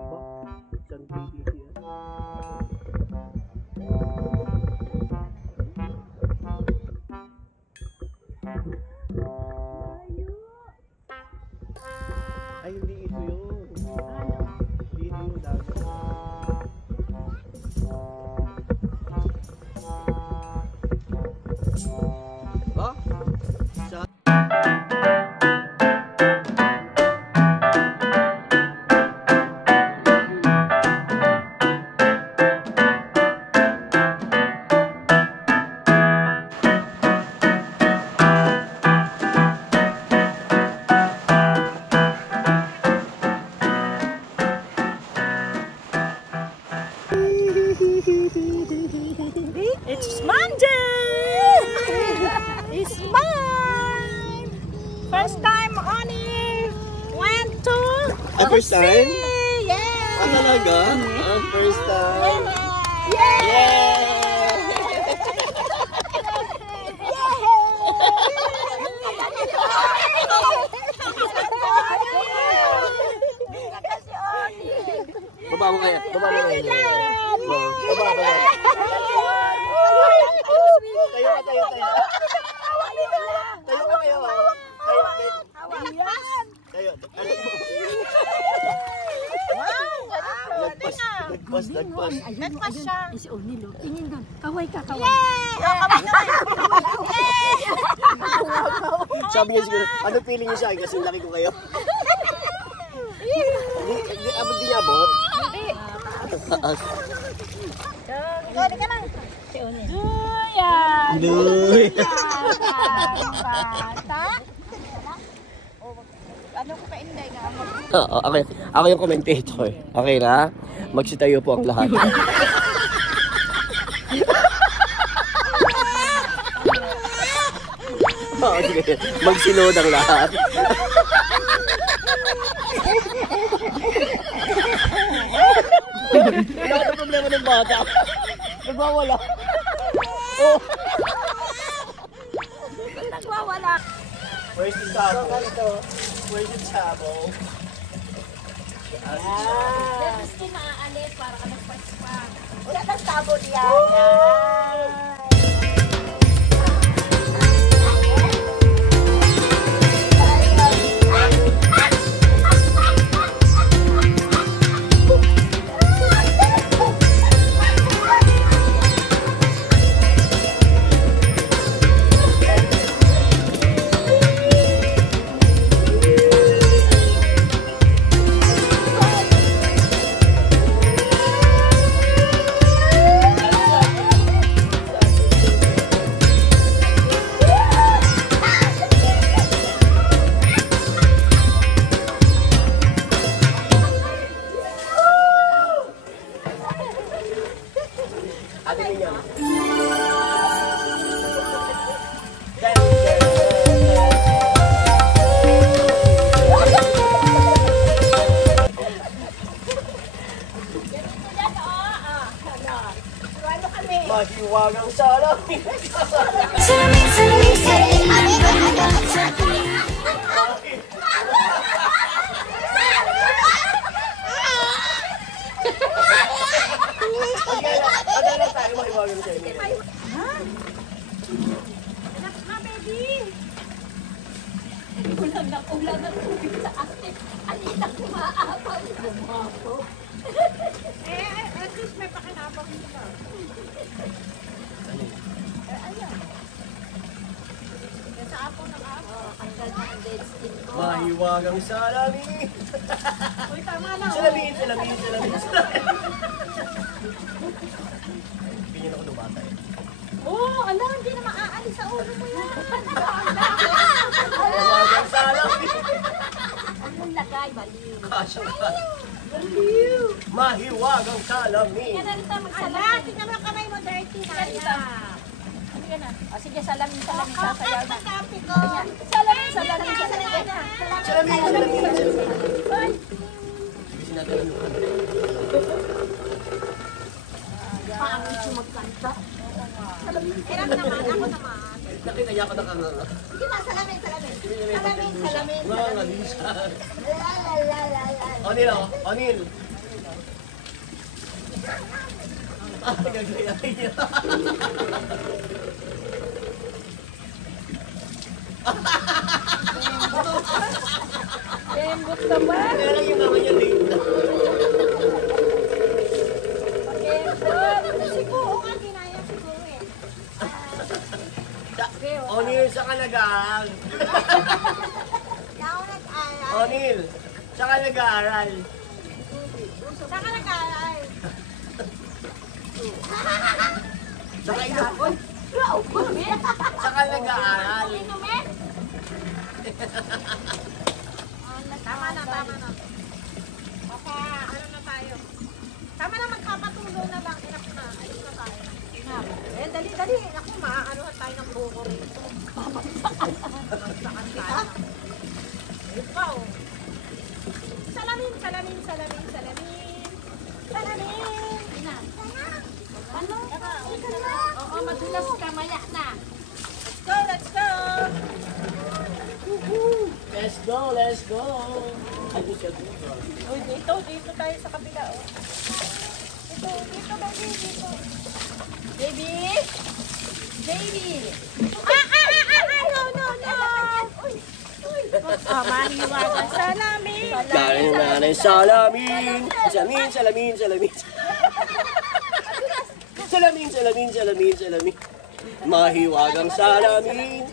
Isang PPC yan. Ay, hindi ito yun. Hindi ito yung dagat. Oh? Sa... It's Monday! It's mine! First time Oni went to first time? overseas. Yeah! Talaga? First time? Yeah! Baba mo kaya? Baba mo kaya? Baba mo kaya? Tayo ka, tayo, tayo. Tayo ka kayo. Tayo, tayo. Nagpas. Nagpas siya. Si Onil, tingin doon. Kaway ka, kaway. Sabi niya siguro, ano feeling niyo sa akin kasi laki ko kayo? Abot din niya abot? Gani ka lang. Si Onil. Luy! Bata. Ano ko kainday nga ako? Okay, ako yung commentator. Okay na? Magsitayo po ang lahat. Oo, sige. Magsinod ang lahat. Wala ka problema ng bata. Nagwawala. Oh. Nagwawala. Where's the tabo? Where's the tabo? Gusto na aalis para ka nagpaspa. Wala nang tabo diyan. Mahiwagang salamin. Pagkala tayo mahiwagang salamin. Anak na, baby! Ulang na tubig sa akin. Alita kumaapaw. At least may pakinabang nila. Ayan. Sa apo ng apo. Ang ganda ng dead skin ko. Mahiwagang salamin. Uy, tama na. Salamin. Pinyan ako ng bata eh. Oo, alam, hindi na maaalis sa ulo mo yan. Mahiwagang salamin. Anong lagay, baliw. Kasya ka. Baliw. Mahiwagang salamin. Kaya narita magsalam. Tingnan mo kamay mo, dirty na. Sige na. O sige, salamin, sasayaw na. Salamin. Bisin natin ang lukan. Paangit yung magkanta. Hirap naman, ako naman. Nakinaya ko na kang... Sige na, salamin. Mga ngalisan. Onil. Gagayahin niya. Kembot naman. Kaya lang yung mama niya late na. Kembot. Si Buo nga ginaya si Buo eh. O'Neil, saan ka nag-aaral? Ako nag-aaral. O'Neil, saan ka nag-aaral? Saan ka nag-aaral? Saan ka inapon? Saan ka nag-aaral? Inumin? Tama na, tama na. Papa, ano na tayo? Tama na, magpapatulo na lang. Inap na, ayun na tayo. Inap. Eh, dali, dali. Ako, maaanuhan tayo ng buko rito. Saan tayo? Ikaw. Salamin, salamin, salamin, salamin. Salamin. Inap. Ano? Oo, madulas ka, maya na. Let's go, let's go. Let's go, let's go. Ay, gusto ko. Uy, dito tayo sa kabila, oh. Dito, baby, dito. Baby? Baby! No. Uy. Maniwagan salamin. Galing na ng salamin. Salamin. Salamin. Mahiwagang salamin.